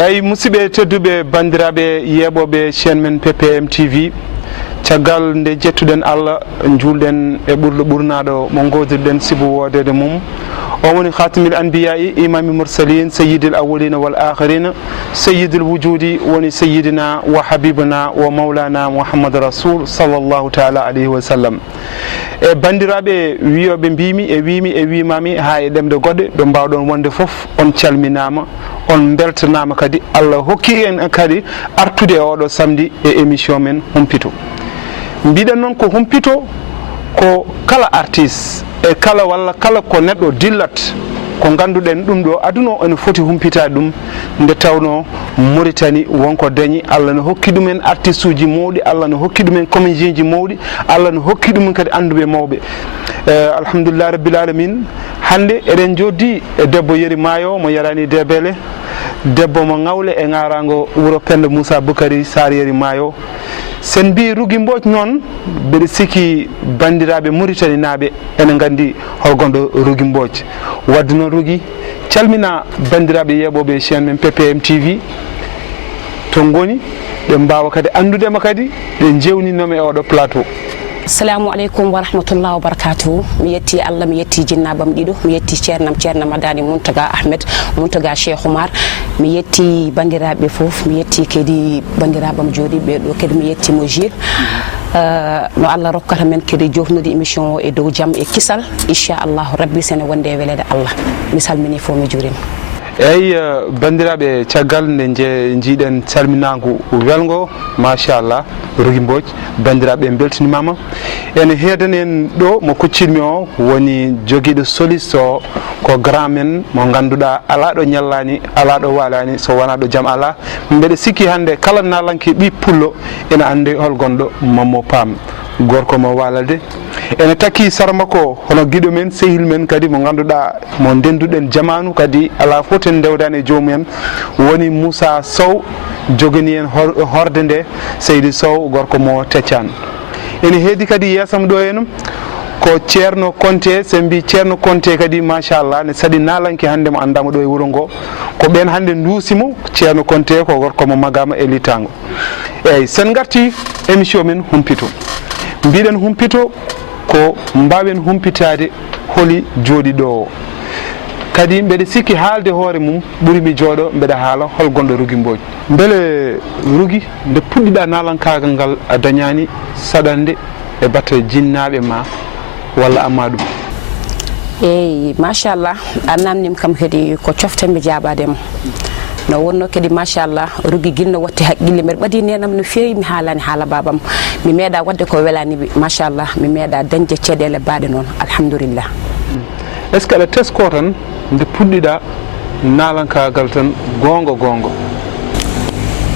ay musidɓe tedduɓe bandiraɓe yeɓoɓe chaine men PPM TV caggal nde jettuɗen Allah julɗen e ɓurɗo ɓurnaɗo mo godirɗen sibu wodede mum o woni khatimil anbiya imami mursalin sayyidil awwalina wal akhirina sayyidil wujudi woni sayyidina wa habibuna wa maulana muhammad rasul sallallahu taala alayhi wa sallam e bandiraɓe wiyoɓe mbimi e wimi e wimami ha e ɗemde goɗɗe ɗo mbawɗon wonde foof on calminama on beltanama kadi Allah hokki en kadi artude e oɗo samedi e émission men humpito mbiɗen noon ko humpito ko kala artiste e kala walla kala ko neɗɗo dillat ko ganduɗen ɗum ɗo aduna o ene foti humpitade ɗum nde tawno Mauritanie wonko dañi Allah ne hokki ɗumen artiste uji mawɗi Allah ne hokki ɗumen comédien ji mawɗi Allah ne hokki ɗumen kadi anduɓe mawɓe alhamdulillah rabbil alamin hande eɗen joddi e debbo Yeri Mayo mo yarani debele debbo mo ngawle e ngarago wuro Penda Moussa Boukary Sar Yeri Mayo sen mbi Rougui Mbodj noon mbeɗa sikki bandiraɓe Mauritanie naɓe ene gandi holgonɗo Rougui Mbodj wadde noon Rougui calmina bandiraɓe yeɓoɓe chaine men PPM TV to goni ɓe mbawa kadi andudema kadi ɓe jewninoma e oɗo plateau. Assalamu alaikum wa rahmatullahi wa barakatuhu. Mi yetti Allah, mi yetti jinnabam ɗiɗo, mi yetti ceernam Madani Muntaga Ahmed, Muntaga Cheikh Oumar, mi yetti bandiraɓe fof, mi yetti kadi bandiraɓam jooɗiɓe ɗo, kadi mi yetti mo jir no Allah rokkata men kadi jofnude émission o e dow jaam e kisal inchallahu rabbi sene wonde e welede Allah. Mi salmini fo mi juurima. eyyi bandiraɓe caggal nde jiiɗen calminagu welgo machallah Rougui Mbodj bandiraɓe beltanimama ene hedani en ɗo mo kuccinmi o woni joguiɗo soliste o ko grand men mo ganduɗa ala ɗo ñallani ala ɗo walani so wona ɗo jaam ala mbeɗa sikki hande kala nalanke ɓi pullo ene andi holgonɗo Mammo Pam gorko mo walalde ene takki sara makko hono guiɗo men sehil men kadi mo ganduɗa mo ndenduɗen jamanu kadi ala fof en dewdani e jomumen woni Moussa Sow jogani en horde nde Seydou Sow gorko mo Teccan ene heedi kadi yesam ɗo henum ko ceerno Konté sen mbi ceerno Konté kadi machallah ne saɗi nalanke hande mo andama ɗo e wuuro ngo ko ɓen hande duusimo ceerno Konté ko gorko mo Magama e Litango eyyi sen garti émission men humpito mbiɗen humpito ko mbawen humpitade holi jooɗi ɗo o kadi mbeɗa sikki haalde hoore mum ɓuurimi jooɗo mbeɗa haala holgonɗo Rougui Mbodj beele Rougui nde puɗɗiɗa nalankagal ngal a dañani saɗande e batta jinnaɓe ma walla amma ɗum. eyyi machallah a namnima kam kadi ko coftanmi jaabadema no wonno kadi machallah Rougui guilno watti haqqille mbeɗa ɓaadi nenam no feewi mi haalani haala babam mi meeɗa wadde ko welaniɓe machallah mi meeɗa dañde caɗele baɗe noon alhamdulillah. est ce que aɗa tesko tan nde puɗɗiɗa nalankagal tan gonga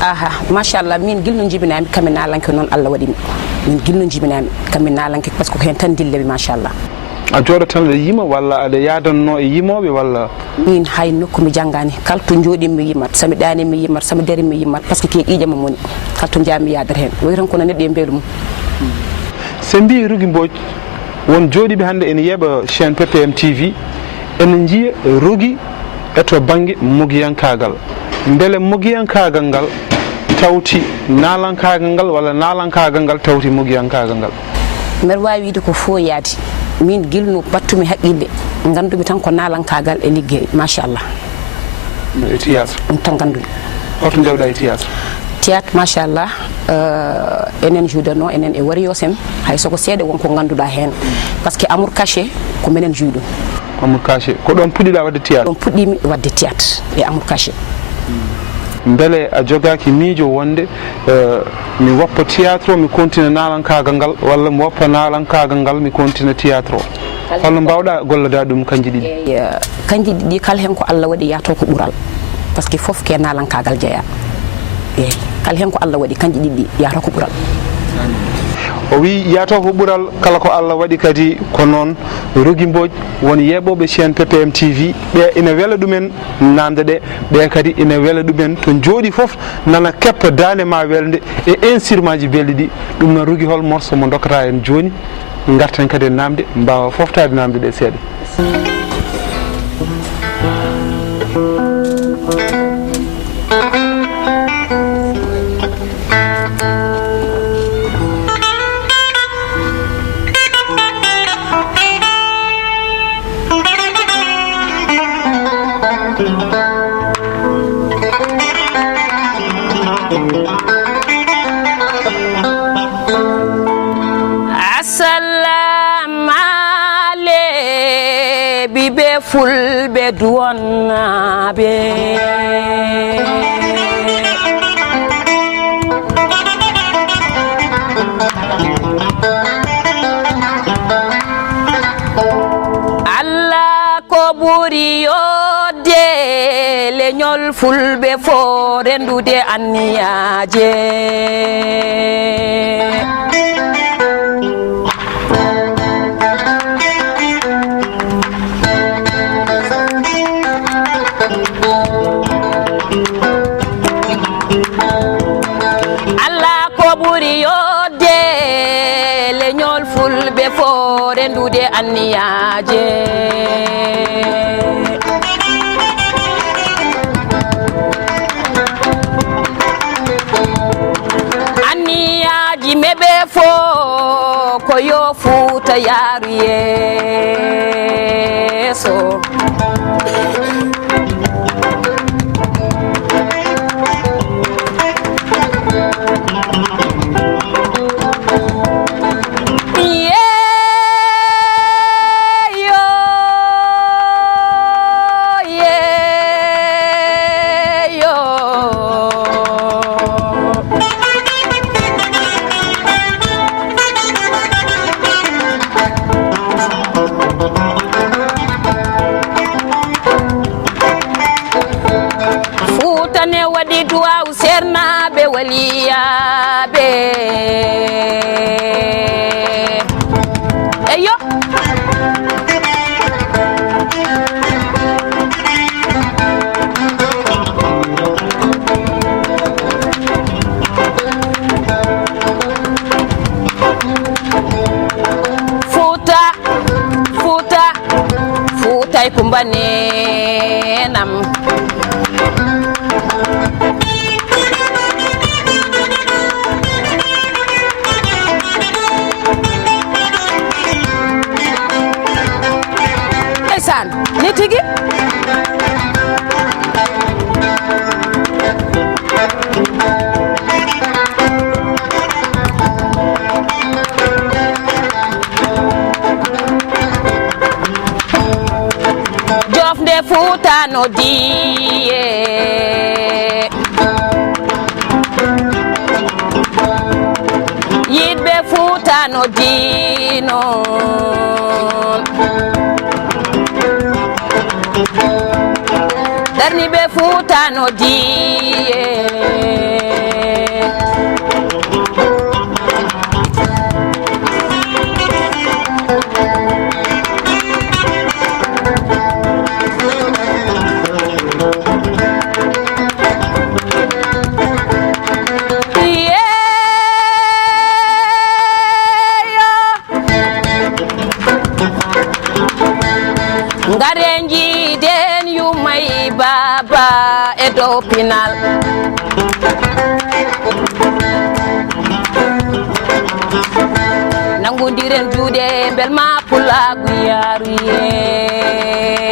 aha machallah min guilno jibinami kammi nalanke noon Allah waɗimi min guilno jibinami kammi nalanke par ce que ko hen tan dilleɓe machallah. a jooɗo tan aɗa yima walla aɗa yadanno e yimoɓe walla min hay nokku mi janggani kala to jooɗi mi yimat sami ɗani mi yimat sami dari mi yimat par ce que ke ƴiƴama moni kala to jaami yadata hen woy tan kono neɗɗo e mbeɗu mum. se mbi Rougui Mbodj won jooɗiɓe hande ene yeeɓa chaine PPM TV ene jiiya Rougui eto banggue mogiyankagal beele mogiyankagal ngal tawti nalankagal ngal walla nalankagal ngal tawti mogiyankagal ngal. mbeɗa wawi wiide ko fo yaadi min guilno battumi haqqille gandumi tan ko nalankagal e liggey machallah e théâtre ɗum tan gandumi. hoto dewɗa e théâtre? théâtre machallah enen juuɗano enen e wariyo sen hay soko seeɗa wonko ganduɗa hen par ce que amour caché ko minen juuɗum. amour caché ko ɗon puɗɗiɗa wadde théâtre? ɗon puɗɗimi wadde théâtre e amour caché. beele a jogaki miijo wonde mi woppa théâtre o mi continue nalankagal ngal walla mi woppa nalankagal ngal mi continue théâtre o holno mbawɗa gollada ɗum kanji ɗiɗi? eyyi kanji ɗiɗi kala hen ko Allah waɗi yato ko ɓuural par ce que foof ke nalankagal jeeya eyyi kala hen ko Allah waɗi kanji ɗiɗi yato ko ɓuural. o wi yato ko ɓuural kala ko Allah waɗi kadi ko noon Rougui Mbodj woni yeɓoɓe chaine PPM TV ɓe ina weela ɗumen namde ɗe ɓe kadi ina weela ɗumen to jooɗi foof nana keppa dande ma welde e instrument ji belɗi ɗi ɗum noon Rougui hol morceau mo dokkata en joni garten kadi e namde mbawa foftade namde ɗe seeɗa. Assalamu aleykum bibe fulbe duwanabe Allah ko ɓuri yodde leñol fulbe fo rendude anniyaje rendude anniyaje anniyaji mebe fo ko yo futa yaru yeso waliyaɓe eyo Fuutay Kumba nenam ni tigi Jofde Fuuta no diye yidɓe Fuuta no dino darniɓe Fuuta no diye ngarenjiden yumay baba e dow pinal nangudiren juuɗe bel ma pulagu yaru yeeso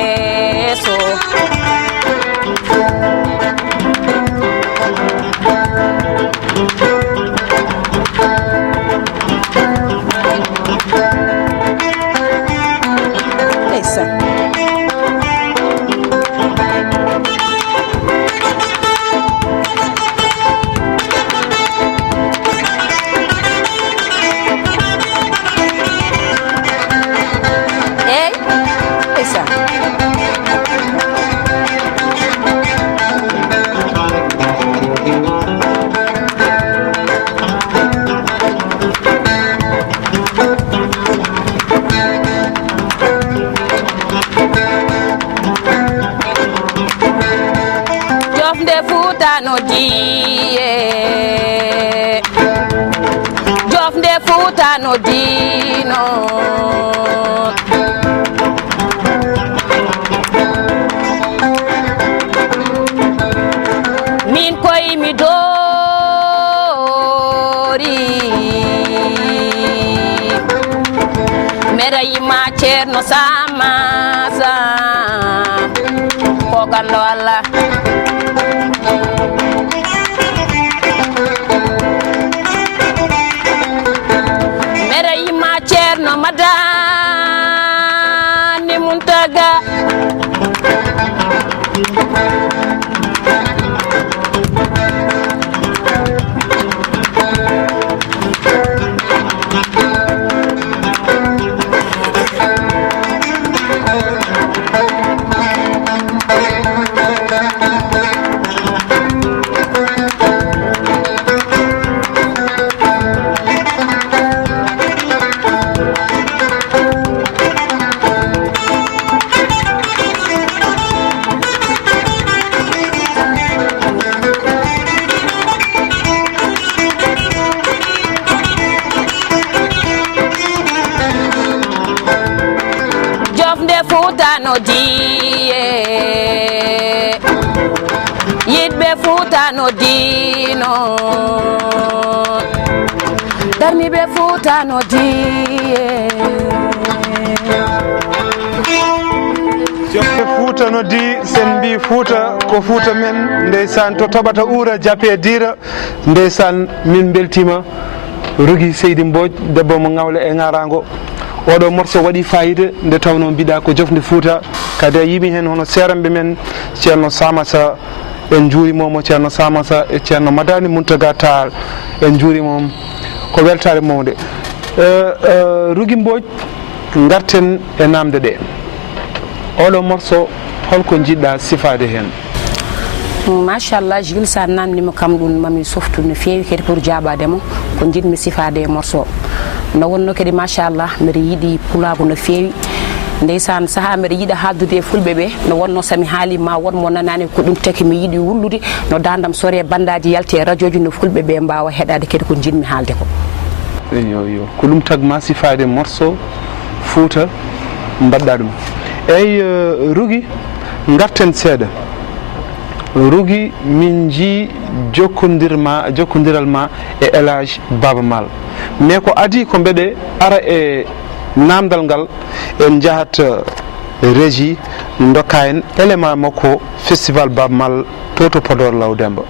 Jofde Fuuta no dino min koy mi doori mera yima Ceerno Samasa koga bando Allah mere yima Ceerno Madani Muntaga Fuutano diye yidɓe fuutano diino darmiɓe fuutano diye jokke Fouta noddi sen mbi Fouta ko Fouta men ndeysan to toɓata uura jappe dira ndeysan min beltima Rougui Seydi Mbodj debbo mo ngawle e ngarango oɗo morceau waɗi fayida nde tawno mbiɗa ko jofde Fouta kadi a yimi hen hono seramɓe men ceerno Samassa en juurimomo ceerno Samassa e ceerno Madani Muntaga Tall en juurimom ko weltare mawde Rougui Mbodj garten e namde ɗe oɗo morceau holko jiɗɗa sifade hen machallah Jules sa namnima kam ɗum mami softu no fewi kadi pour jaɓademo ko jiɗmi sifade e morceau no wonno kadi machallah mbiɗa yiiɗi pulago no fewi ndeysan saaha mbiɗa yiiɗa haddude e fulɓe ɓe no wonno somi haali ma wonmo nanani ko ɗum taki mi yiiɗi wullude no dandam sore bandaji yalte e radio ji no fulɓe ɓe mbawa heɗade kadi ko jinmi haalde ko yo ko ɗum tagma sifade morceau Fouta mbaɗɗa ɗum eyyi Rougui garten seeɗa Rougui min ji jokkodiral ma e El Hadj Baba Mal mais ko adi ko mbeɗe ara e namdal ngal en jahat régie dokka en élément makko festival Baba Mal to Podor Law Demba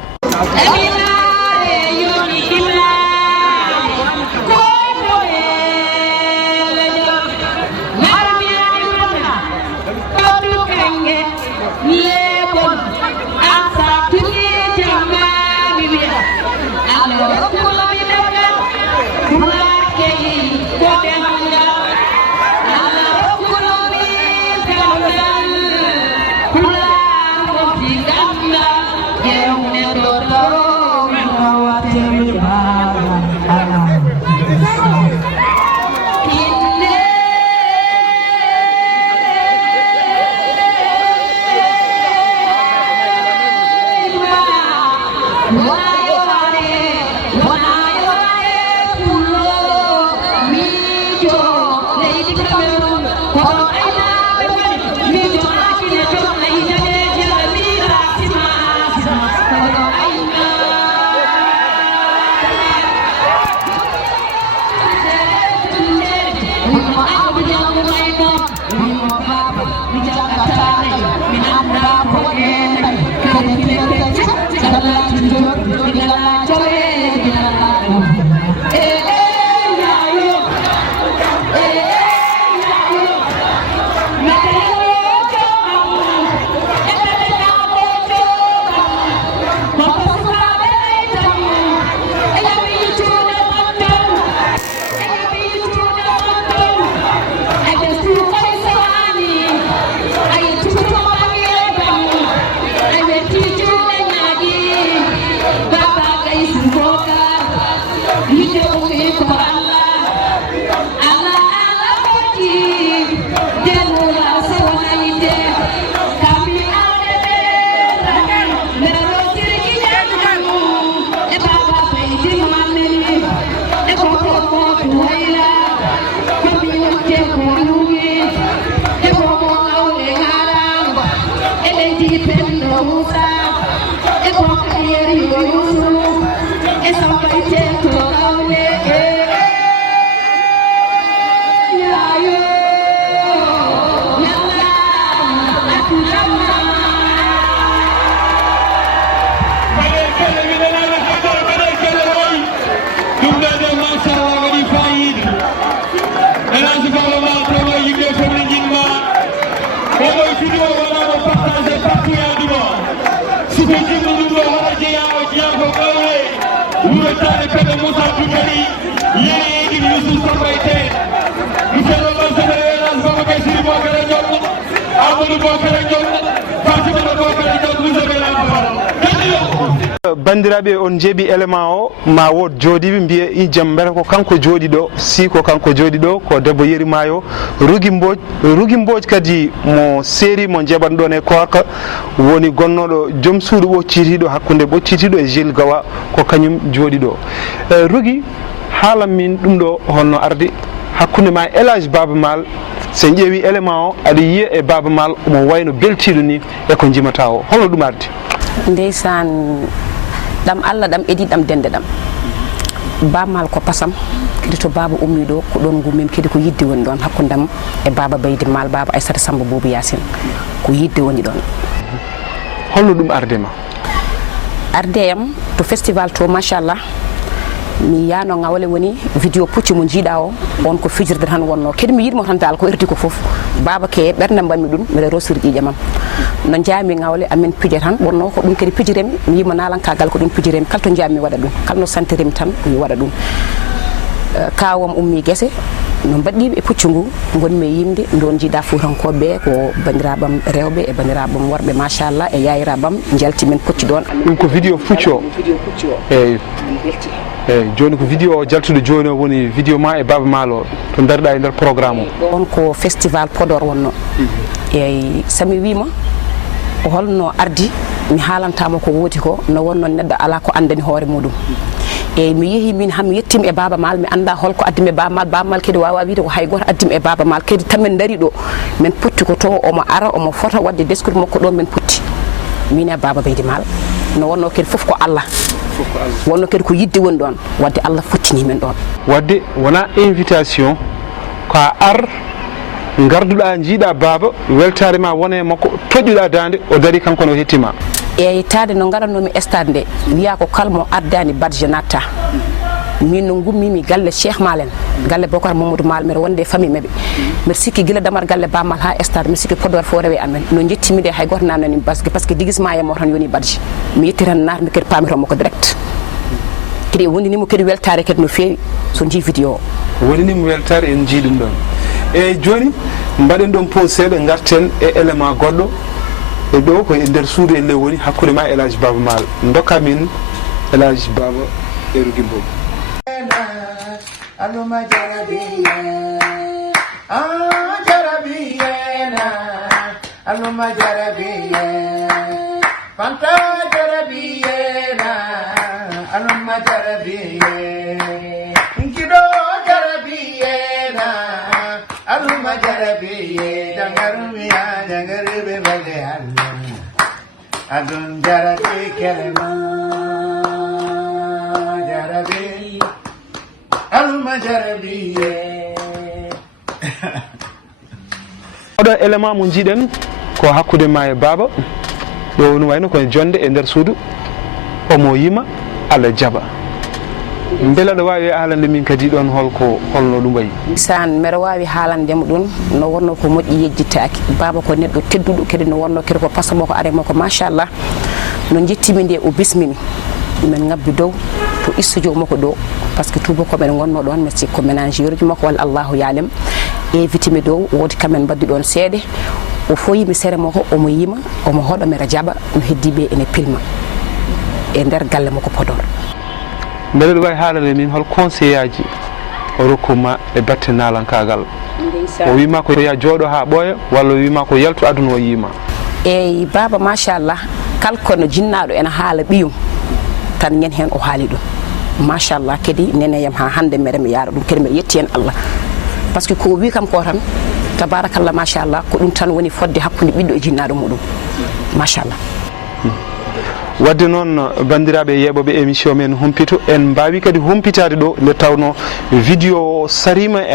musuɓe jinnuɗum ɗo hono jeeya ko gawle wuurotade pede moussa toukari yeeyidi yusuf sambayte monsieur le maire élage babacar siri bokara jonɗo amadou bokara jonɗo fatimata bokara jonɗo vous avez la parole. bandiraɓe on jeeɓi élément o ma wod jooɗiɓe mbiye i jaam mbete ko kanko jooɗi ɗo si ko kanko jooɗi ɗo ko debbo yerimayo Rougui Mbodj kadi mo séri mo jeeɓan ɗon e korka woni gonnoɗo joom suudu ɓoccitiɗo hakkude ɓoccitiɗo e Gilles Gawa ko kañum jooɗi ɗo. Rougui haalam min ɗum ɗo holno arde hakkude ma élage Baba Maal sen ƴeewi élément o aɗa yiya e Baba Maal omo wayno beltiɗo ni e ko jimata o holno ɗum arde? ndeysan ɗam Allah ɗam edi ɗam dende ɗam Baba Maal ko pasam kadi to baba ummi ɗo ko ɗon gummim kadi ko yidde woni ɗon hakkudam e Baba Baydi Maal Baba Aissata Samba Boubou Yacine ko yidde woni ɗon. holno ɗum ardema? ardeyam to festival to machallah mi yano ngawle woni vidéo pucci mo jiiɗa o on ko fijirde tan wonno kadi mi yiɗmo tan dal ko erti ko foof Baba ke ɓerde mbammi ɗum mbiɗa rosir ƴiƴamam no jaami ngawle amen pije tan wonno ko ɗum kadi pijiremi mi yima nalankagal ko ɗum pijiremi kala to jaami waɗa ɗum kala no santirimi tan mi waɗa ɗum kawam ummi guese no mbaɗɗiɓe e puccu ngu gonmi e yimde don jiiɗa fuutankoɓe ko bandiraɓam rewɓe e bandiraɓam worɓe machallah e yayirabam jalti men pucci ɗon ɗum ko vidéo puccu o eyyi eyyi joni ko vidéo o jaltude joni o woni vidéo ma e Baba Maal o to daariɗa e nder programme o on ko festival Podor wonno eyyi sami wima holno ardi mi haalantama ko woodi ko no wonno neɗɗo ala ko andani hoore muɗum eyyi mi yeehi min hammi yettima e Baba Maal mi anda holko addimi e Baba Maal kadi wawa wiide ko hay goto addimi e Baba Maal kadi tamen daari ɗo min putti ko to omo ara omo fota wadde discours makko ɗo min putti min e Baba Baydi Maal no wonno kadi foof ko Allah wonno kadi ko yidde woni ɗon wadde Allah fottini men ɗon wadde wona invitation ko ar garduɗa jiiɗa Baba weltare ma wone makko toƴƴuɗa dande o daari kanko no hettima eyyi tade no garannomi stade nde wiya ko kalmo ardani badje natta min no gummimi galle Cheikh Malen galle Bocar Mamadou Maal mbiɗa wonde famille meɓe mbiɗa sikki guila damar galle Baba Maal ha stade mi sikki Podor fo rewe amen no jettimide hay goto namnani par ce que diguisement yemo tan yoni badje mi yetti tan natmi kadi pamitomo ko direct kadi wondinimo kadi weltare kadi no fewi so jii vidéo o wondinimo weltare en jii ɗum ɗon eyyi joni mbaɗen ɗon pause seeɗa garten e élément goɗɗo e ɗo ko e nder suudu elle woni hakkude ma élage Baba Maal dokka min élage Baba e Rougui Mbodj aluma jarabiyena jarabiyena aluma jarabiyena fanta jarabiyena aluma jarabiyena kido jarabiyena aluma jarabiyena jangarumiya jangarube bale adun jarabi kelema jarabi aluma jarabiye oɗo élément mo jiiɗen ko hakkude ma e Baba ɗo woni wayno koye jonde e nder suudu omo yima Allah jaaɓa beele aɗa wawi haalande min kadi ɗon holno ɗum wayi san mbeɗa wawi haalandemo ɗum no wonno ko moƴƴi yejjittaki Baba ko neɗɗo tedduɗo kadi no wonno kadi ko pasamo ko aremo ko machallah no jettimi nde o bismini min ngabbi dow to istudio makko ɗo par ce que tubako ɓen gonno ɗon mi sikko ménageur ji makko walla Allahu yalem invité mi dow wodi kamen mbaddi ɗon seeɗe o foyimi sere makko omo yima omo hoɗo mera jaɓa no heddiɓe ene pilma e nder galle makko Podor beele ɗo wawi haalande min hol conseil aji o rokkuma e batte nalankagal o wima ko ya jooɗo ha ɓooya walla o wima ko yaltu aduna o yima eyyi Baba machallah kala kono jinnaɗo ene haala ɓiyum tan ñen hen o haali ɗum machallah kadi neneyam ha hande mbeɗa mi yaara ɗum kadi mbeɗa yetti hen Allah par ce que ko wi kam ko tan tabarakallah machallah ko ɗum tan woni fodde hakkude ɓiɗɗo e jinnaɗo muɗum machallah wadde noon bandiraɓe yeɓoɓe émission men humpito en mbawi kadi humpitade ɗo nde tawno vidéo o sarima e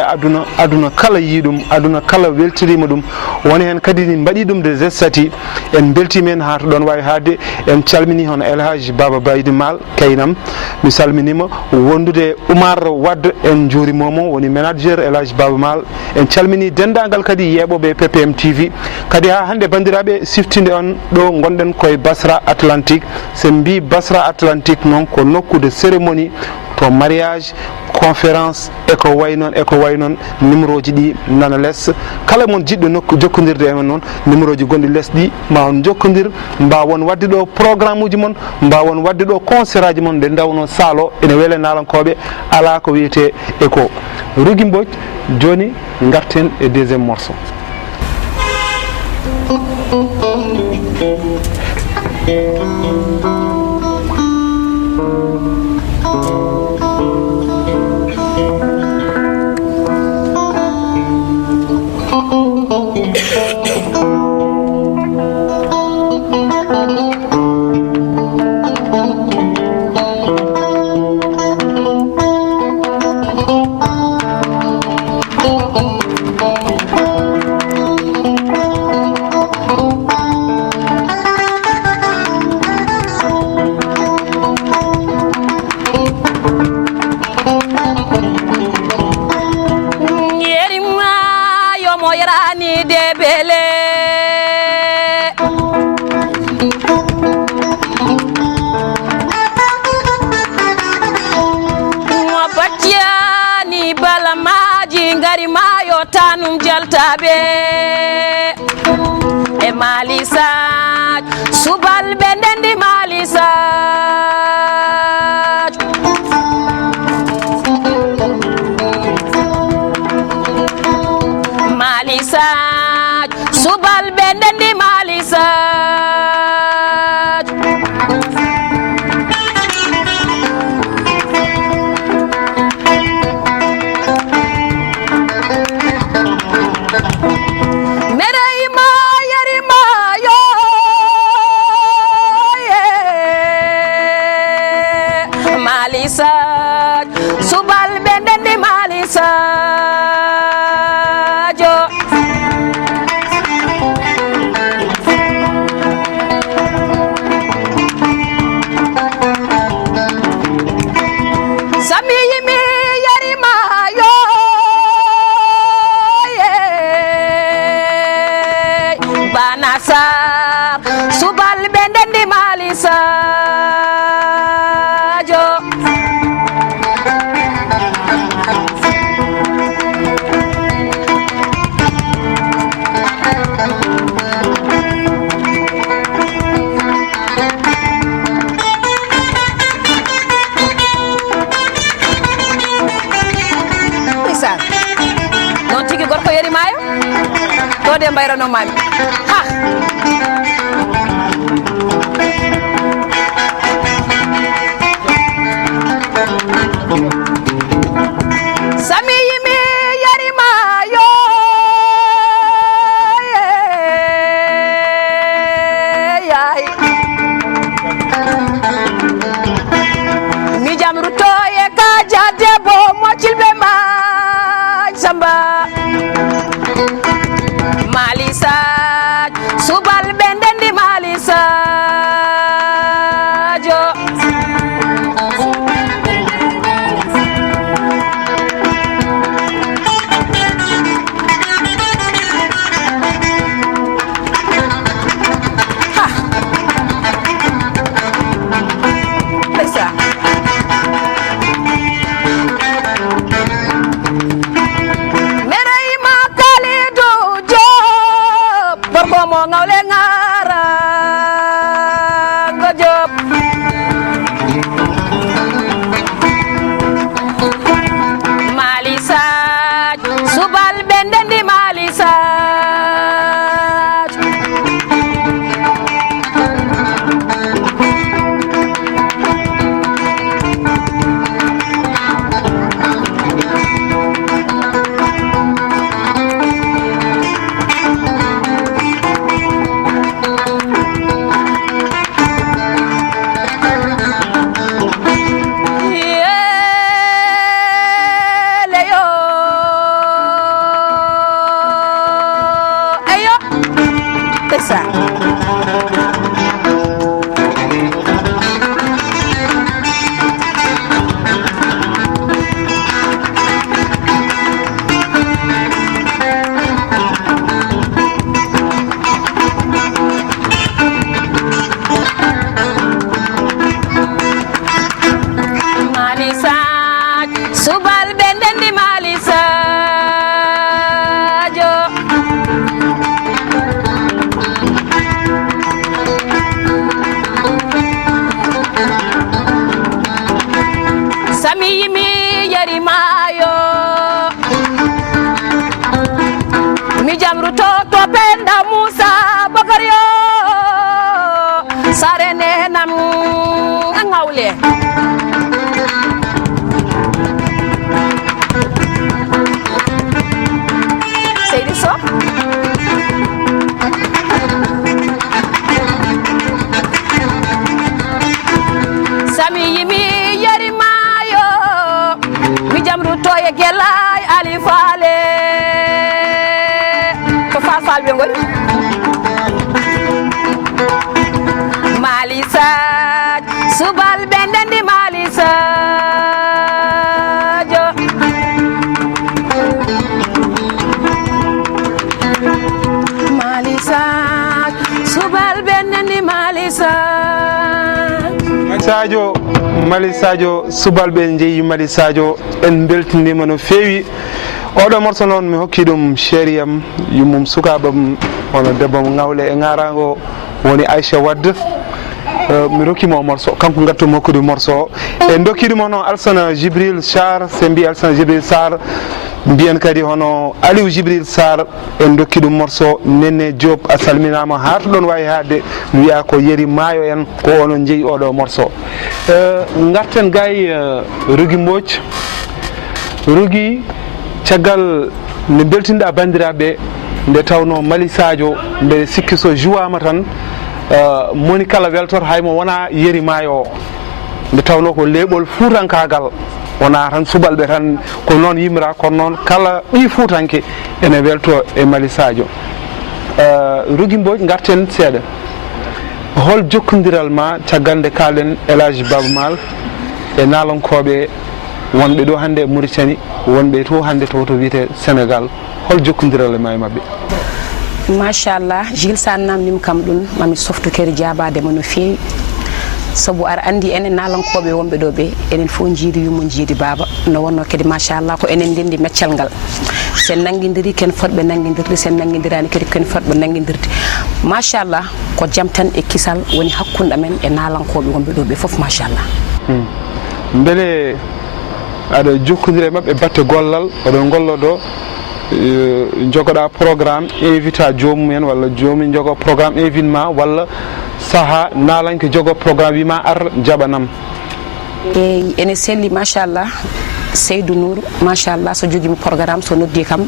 aduna kala yiiɗum aduna kala weltirima ɗum woni hen kadi mbaɗi ɗum de gestati en beltima hen ha to ɗon wawi haadde en calmini hono Elhaji Baba Baydy Mal Kaynam mi salminima wondude Oumar Wade en juurimomo woni manager Elhaji Baba Mal en calmini dendagal kadi yeɓoɓe PPM TV kadi ha hande bandiraɓe siftinde on ɗo gonɗen koye Basra Atlantique sen mbi Basra Atlantique noon ko nokkude cérémonie to mariage conférence eko way noon numéro ji ɗi nana less kala mon jiɗɗo nokku jokkodirde e men noon numéro ji gonɗi less ɗi ma on jokkodir mbawon wadde ɗo programme uji mon mbawon wadde ɗo concert aji mon nde dawno saalo ene weele nalankoɓe ala ko wiyete eko Rougui Mbodj joni garten e deuxiéme morceau. E malisaj subal ɓe ndendi malisaj malisaj subal ɓe ndendi malisaj subal ɓe ndendi malisajo sami yimi yarimayo bana sar subal ɓe ndendi malisajo non tigi gorko yarimayo to de mbayrano mami ha sami yimi yarimayo yay mi jam rutoye ka jadebo moccilɓe ma samba malisaj subal ɓe ndendi malisajo ngawle Seydi Sow sami yimi yari mayo mi jamru toye gelay ali faale ko fal be ngol malisa subal bendandi malisa jo malisa subal bendandi malisa Sadio Mali Sadio subalɓe jeeyi Mali Sadio en beltinima no feewi oɗo morso noon mi hokki ɗum chéri am yummum sukabam hono debbo mo ngawle e ngarago woni Aïcha Wade mi rokkimo morso kanko gattumi hokkude morso o e dokkiɗumo noon Alsana Djibril Sarr se mbi Alsana Djibril Sarr mbiyen kadi hono Aliou Djibril Sarr en dokki ɗum morceau Nene Diop a salminama ha to ɗon wawi hadde wiya ko Yeri Maayo en ko onon jeeyi oɗo morceau garten gay Rougui Mbodj Rougui caggal nde beltinɗa bandiraɓe nde tawno Mali Sadio mbe sikki so juwama tan moni kala weltor haymo wona Yeri Maayo o nde tawno ko leeɓol fuutankagal wona tan subalɓe tan ko noon yimira kono noon kala ɓi fuutanke ene welto e Mali Sadio Rougui Mbodj garten seeɗa hol jokkodiral ma caggal nde kalɗen El Hadji Baba Mal e naalonkoɓe wonɓe ɗo hannde e Mauritanie wonɓe to hannde to wiyete Sénégal hol jokkodiral e ma e mabɓe machallah Jules sa namdim kam ɗum mami softu kadi jabadema no feewi sabu ara andi enen nalankoɓe wonɓe ɗo ɓe enen fof jiidi yummo jiidi baba no wonno kadi machallah ko enen ndendi meccal ngal sen nanguidiri ken fotɓe nanguidirde sen nanguidirani kadi ken fotɓe nanguidirde machallah ko jaam tan e kisal woni hakkude amen e nalankoɓe wonɓe ɗo ɓe foof machallah beele aɗa jokkodiri e mabɓe batte gollal oɗon golloɗo jogoɗa programme invita jomumen walla jomum jogo programme invitement walla saaha nalanke jogo programme wima ar jaɓanam eyyi ene selli machallah Seydou Nourou machallah so joguimi programme so noddi kam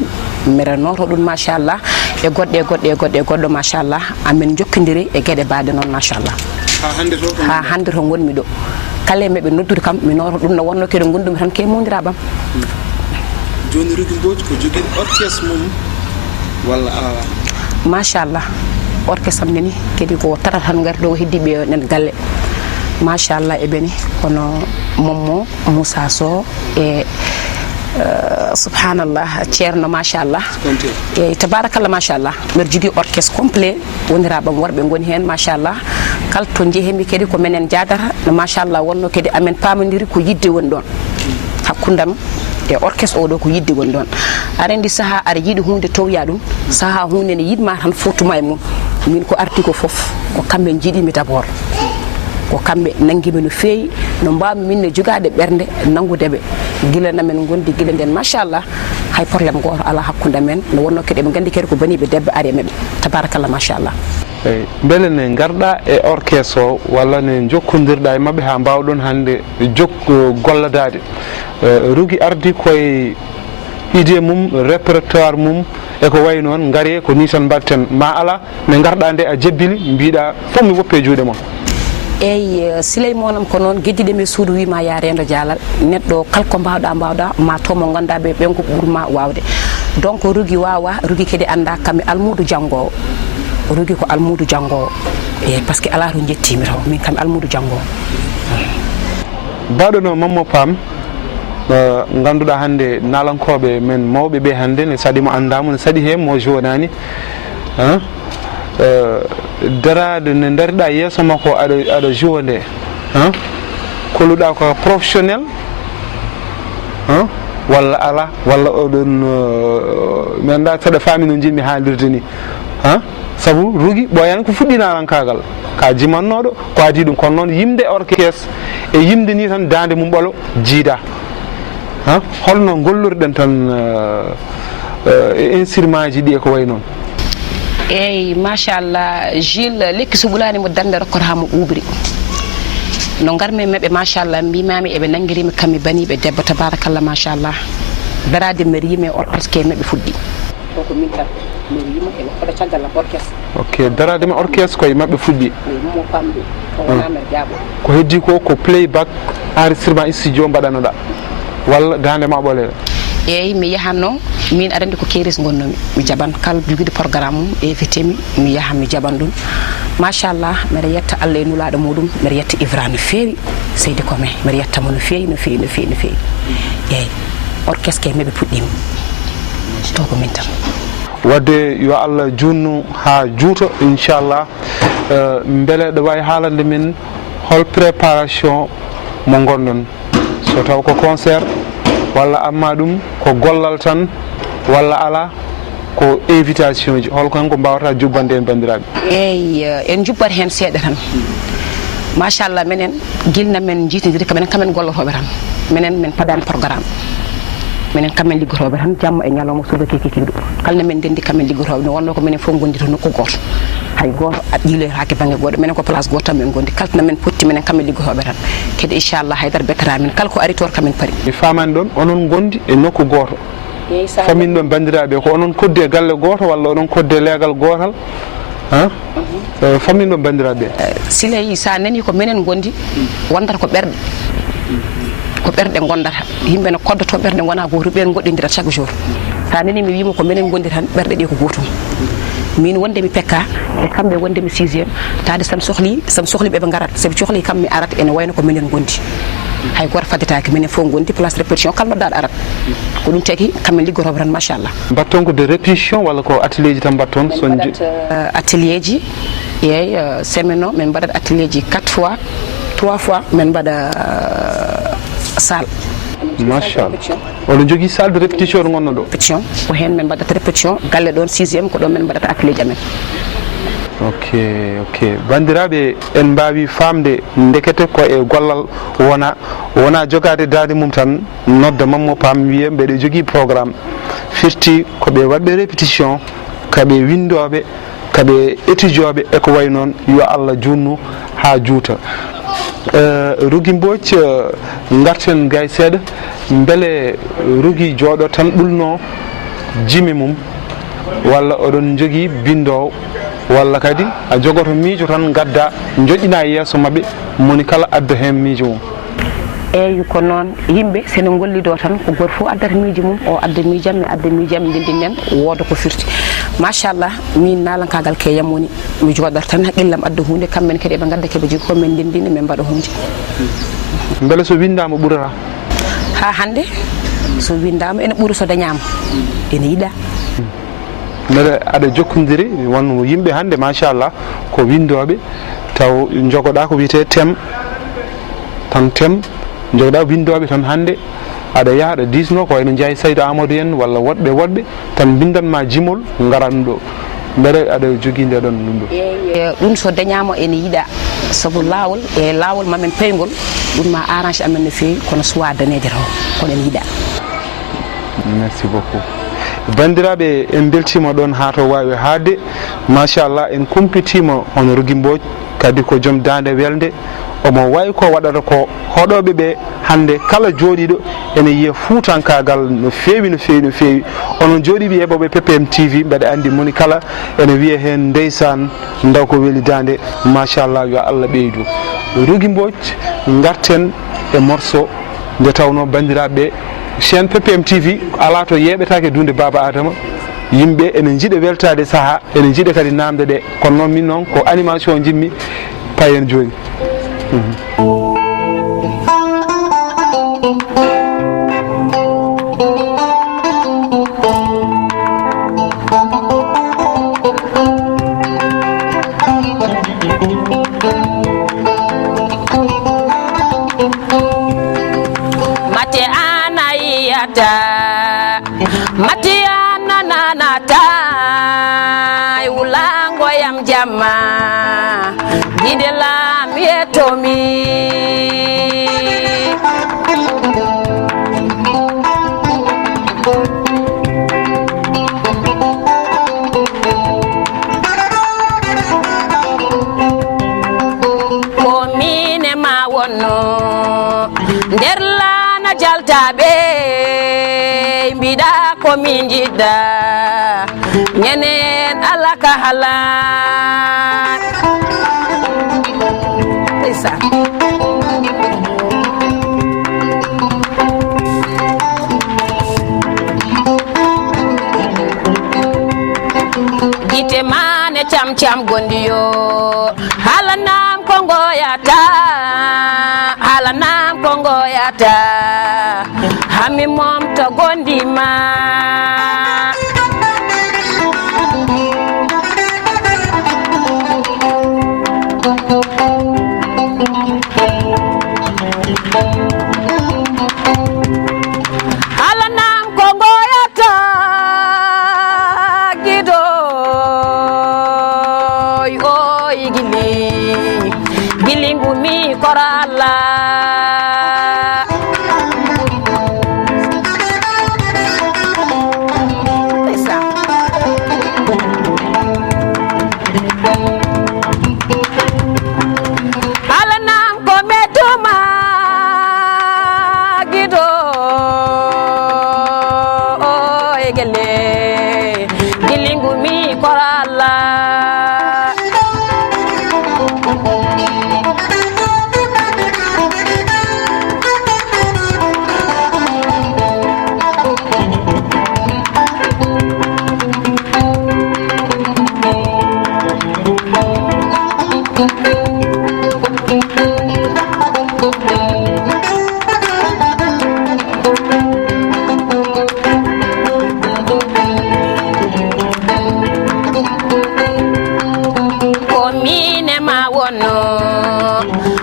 mi renoto ɗum machallah e goɗɗo machallah amin jokkodiri e gueɗe baɗe noon machallah ha hande to gonmi ɗo kala meɓe noddude kam mi noto ɗum no wonno kede gondumi tan ke modiraɓam joni Rougui Mbodj ko jogui orchestre mum walla ala machallah orchestre am neni kadi ko tata tan gari ɗo heddiɓe nen galle machallah e beni kono Momo Moussa Sow e subhanallah ceerno machallah e tabarakallah machallah mbiɗa jogui orchestre complet woniraɓam worɓe goni hen machallah kala to jeehemi kadi ko menen jadata no machallah wonno kadi amen pamodiri ko yidde woni ɗon hakkudam e orchestre oɗo ko yidde woni ɗon aɗa andi saaha aɗa yiiɗi hunde towya ɗum saaha hunde ne yidma tan fottuma e mum min ko arti ko foof ko kamɓe jiiɗimi d' abord ko kamɓe nanguimi no feewi no mbawmi min ne jogade ɓerde nangudeɓe guila namen gondi guila nden machallah hay probléme goto ala hakkude men no wonno kadi ɓe gandi kadi ko baniɓe debbo ari e mabɓe tabarakallah machallah eyyi beele ne garɗa e orchestre o walla ne jokkodirɗa e mabɓe ha mbawɗon hande golladade Rougui ardi koye idée mum répertoire mum eko wayi noon gaari ko ni tan mbatten ma ala ne garɗa nde a jebbili mbiɗa fof mi woppe juuɗe mon eyyi siley monam ko noon gueddiɗemi e suudu wima ya rendo dialal neɗɗo kala ko mbawɗa ma to mo gandaɓe ɓen ko ɓuurma wawde donc Rougui wawa Rougui kadi anda kamɓe almudo janggowo Rougui ko almudo janggowo e par ce que ala to jettimi taw min kam almudo janggowo baɗono Mamma Pam ganduɗa hande nalankoɓe men mawɓe ɓe hande ne saaɗi mo andamo ne saaɗi he mo jonani darade nde daariɗa yeeso makko aɗa joue nde kolluɗa ko professionnel walla ala walla oɗon mi anda saɗa faami no jinmi haalirde ni saabu Rougui ɓoyani ko fuɗɗi nalankagal ka jimannoɗo ko adi ɗum kono noon yimde orchestre e yimde ni tan dande mum ɓolo jiida holno gollorɗen tan e instrument ji ɗi e ko way noon eyyi machallah Jules lekki so ɓulani mo dande rokkata mo ɓuɓri no garmi mabbe machallah mbimami eɓe nanguirimi kammi baniɓe debbo tabarakallah machallah darade mi riime orchestre mabbe fuddi to ko min tan mi wiima e waɗa caggal orchestre ok darade ma orchestre koye mabbe fuddi mo famɗi to wona mer jaabo ko heddi ko playback enregistrement studio mbaɗanoɗa walla dande ma ɓolere eyyi mi yahanno min arande ko keris gonnomi mi jaban kala joguide programme mum invité mi yaha mi jaban ɗum machallah mbiɗa yetta Allah e nulaɗo muɗum mbiɗa yetta Ivra no feewi seydi kome mbiɗa yettamo no feewi no feewi no feewi no feewi eyyi orchestre ke meɓe puɗɗima to ko min tan wadde yo Allah junnu ha juuta inchallah beele ɗo wawi haalande min hol préparation mo gonɗon so taw ko concert walla amma ɗum ko gollal tan walla ala ko invitation ji holko hen ko mbawata jubbande en bandiraɓe eyyi en jubbat hen seeɗa tan machallah minen guilna men jiitodiri ka minen kamen gollotoɓe tan minen min padani programme minen kamen liggotoɓe tan jamma e ñalawma subaka kikiɗo kalne men dendi kamen liggotoɓe no wonno ko minen fof gondi to nokku goto hay goto ƴiiloytake banggue goɗo minen ko place goto tan min gondi kaltana men potti minen kamen liggotoɓe tan kadi inchallah haydara bettata min kala ko ari toon kamen paari mi famani ɗon onon gondi e nokku goto famine ɗon bandiraɓe ko onon kodde galle goto walla onon kodde leegal gotal famine ɗon bandiraɓe siley sa nani ko minen gondi wondata ko ɓerɗe ko ɓerɗe gondata yimɓe ne koddoto ɓerɗe gona goto ɓen goɗɗodira chaque jour sa nani mi wima ko minen gondi tan ɓerɗe ɗe ko gotum min wondemi pekka e kamɓe wondemi 6e tade sam sohliɓe ɓe garat soɓe cohli kam mi arat ene wayno ko minen gondi hay goto faddetake minen fof gondi place répétition kala noddaɗo arat ko ɗum tagui kamɓe liggotoɓe tan machallah mbatton ko de répétition walla ko atelier ji tan mbatton son atelier ji eyyi semaine o min mbaɗat atelier ji 4 fois 3 fois min mbaɗa salle machallah oɗon jogui salle de répétition ɗo gonno ɗo répétition ko hen min mbaɗata répétition galle ɗon 6e ko ɗon min mbaɗata atelier ji amen ok bandiraɓe en mbawi famde dekete ko e gollal wona jogade dade mum tan nodda mammo pam wiye mbeɗe jogui programme firti koɓe waɗɓe répétition kaɓe windoɓe kaɓe étudioɓe eko way noon yo Allah junnu ha juuta Rougui Mbodj garten gay seeɗa beele Rougui jooɗo tan ɓulno jimi mum walla oɗon jogui bindowo walla kadi a jogoto miijo tan gadda joƴƴina yeeso mabɓe moni kala adda hen miijo mum eyyi ko noon yimɓe sene gollido tan ko goto fof addata miijo mum o adda miijam mi adda miijam ndendinen wooda ko firti machallah min nalankagal keyam woni mi jooɗata tan haqqillam adda hunde kamɓen kadi eɓe gadda keɓe jogui komin ndendini min mbaɗa hunde beele so windama ɓurata ha hande so windama ene ɓuuri so dañama ene yiiɗa beele aɗa jokkodiri won yimɓe hande machallah ko windoɓe taw jogoɗa ko wiyete tem jogoɗa windoɓe tan hande aɗa yaha aɗa disno ko wayno Ndiaye Saydou Amadou en walla woɗɓe tan bindanma jimol garan ɗo beele aɗa jogui nde ɗon ɗum ɗo ɗum so dañama ene yiiɗa saabu lawol mamen paygol ɗum ma arrange amen no fewi kono suwa daneede taw kono ene yiiɗa merci beaucoup bandiraɓe en beltima ɗon ha to wawi haadde machallah en kumpitima hono Rougui Mbodj kadi ko joom dande welde omo wayi ko waɗata ko hoɗoɓe ɓe hande kala jooɗiɗo ene yiya fuutankagal no fewi onon jooɗiɓe heɓoɓe PPM TV mbeɗa andi moni kala ene wiya hen ndeysan ndaw ko welidande machallah yo Allah ɓeydu Rougui Mbodj garten e morceau nde tawno bandiraɓe chaine PPM TV ala to yeɓetake dunde Baba Adama yimɓe ene jiiɗa weltade saaha ene jiiɗa kadi namde ɗe kono noon min noon ko animation jimmi payen joni mate anayiyata mate anananata wulangoyam jamma gidelam yetomi wonno nder laana jaltaɓe mbiɗa komin jiɗɗa ñenen ala ka halan ite mane cam cam gondi yo halanam ko ngoyata hami mom to gondi ma halanam ko ngoyata gido oy gilingu mi korala halanam ko metuma gido oy gilingu mi korala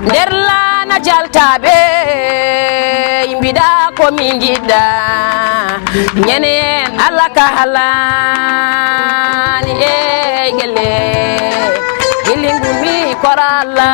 nder laana jaltaɓe mbiɗa komin jiɗɗa ñenen ala ka halani e gilingu mi koralla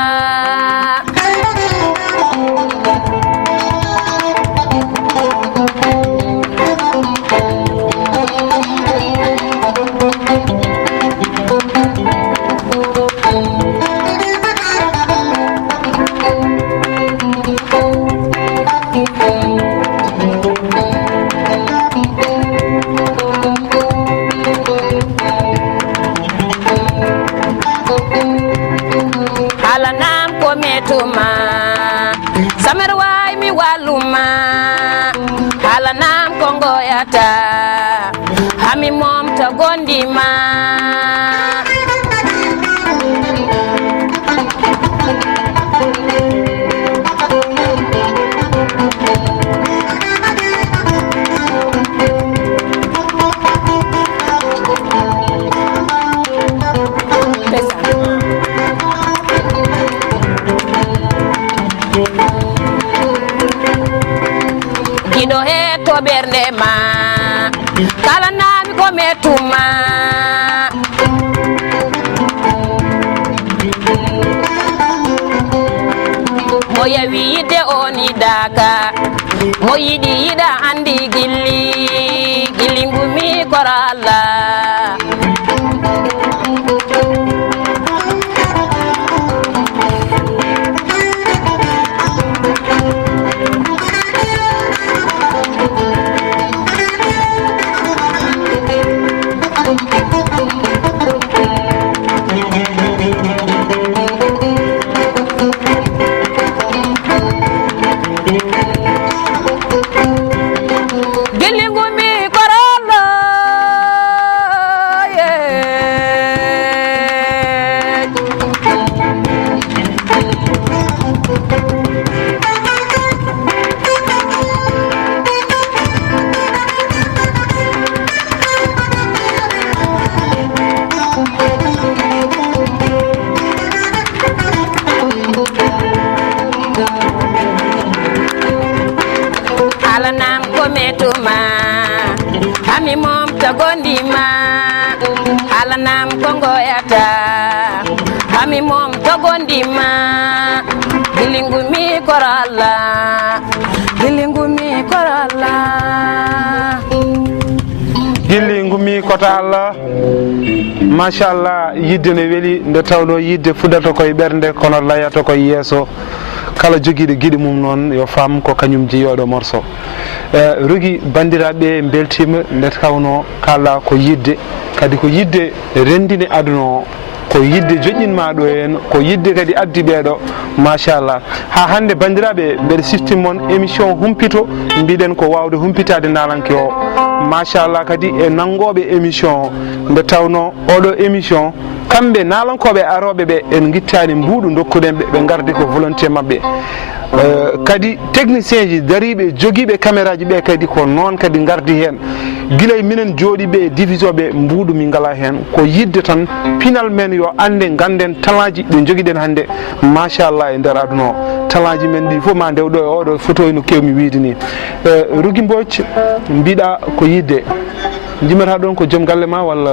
halanam ko metuma samer way mi waluma halanam ko ngoyata hami mom to gondima giɗo he to ɓernde ma kala nami ko metuma mo yawi yidde on yidaka mo yiɗi yiɗa andi gillingumi kora Allah halanam ko metuma hami mom tagondima halanam ko ngoyata hami mom tagondima gilingumi koralla gilingumi kotalla machallah yidde ne weeli nde tawno yidde fuɗata koye ɓernde kono layata koye yeeso kala jogiiɗo giɗi mum noon yo faam ko kañum jeeyoɗo morceau Rougui bandiraɓe beltima nde tawno kala ko yidde kadi ko yidde rendine aduna o ko yidde joƴƴinma ɗo hen ko yidde kadi addi ɓeeɗo machallah ha hande bandiraɓe mbeɗa siftinmon émission humpito mbiɗen ko wawde humpitade nalanke o machallah kadi e nangoɓe émission nde tawno oɗo émission kamɓe nalankoɓe aroɓe ɓe en guittani mbuɗu dokkuɗen ɓe gardi ko volonté mabɓe kadi technicien ji dariɓe joguiɓe caméra ji ɓe kadi ko noon kadi gardi hen guilay minen jooɗiɓe division ɓe mbuɗu min ngala hen ko yidde tan pinal men yo ande ganden talaji ɗe joguiɗen hande machallah e nder aduna o talaji men ɗi fof ma ndewɗo e oɗo photo no kewmi wiide ni Rougui Mbodj mbiɗa ko yidde jimata ɗon ko joom galle ma walla